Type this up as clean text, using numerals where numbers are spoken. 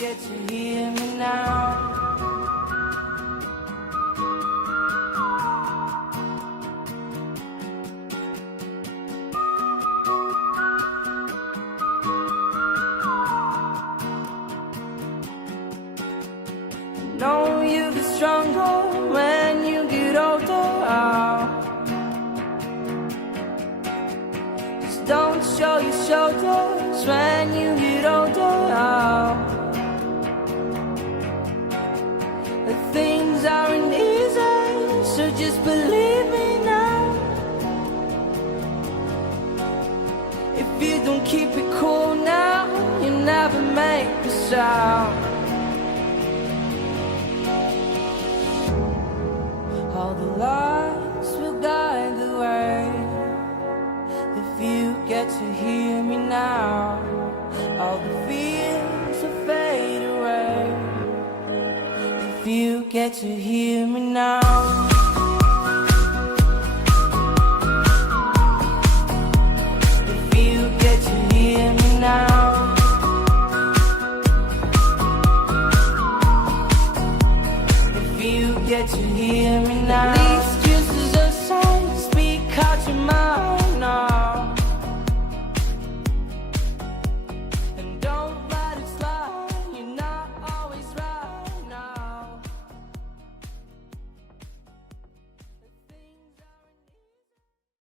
get to hear me now. Know you get stronger when you get older. Just don't show your shoulders when you get older. The things aren't easy, so just believe me now. If you don't keep it cool now, you never make a sound. All the lights will guide the way. If you get to hear me now, all the fears will fade away. If you get to hear me now. If you get to hear me now. If you get to hear me now.